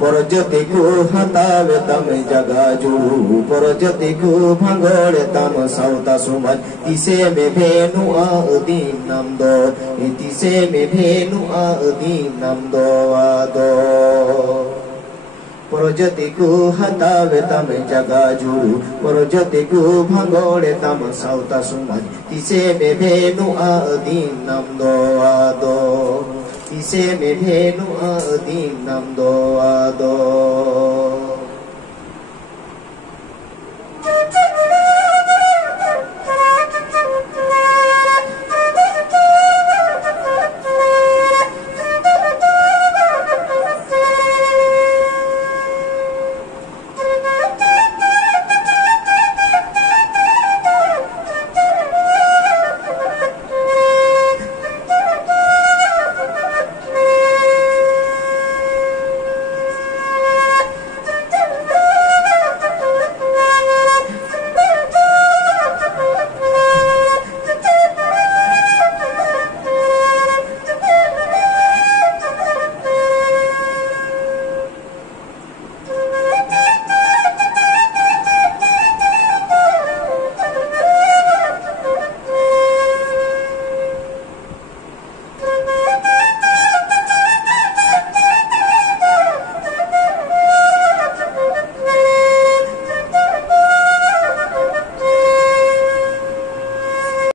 परजतिकु हतावे तम जगा जुड़ू परजतिकु भंगोड़े तम साउता सुमन तिसे में भेनु आदीम नम दो तिसे में भेनु आदीम नम दो आदो परजतिकु हतावे तम जगा जुड़ू परजतिकु भंगोड़े तम साउता सुमन तिसे में भेनु आदीम नम दो आदो तिसे में भेनु आदीम नम दो आदो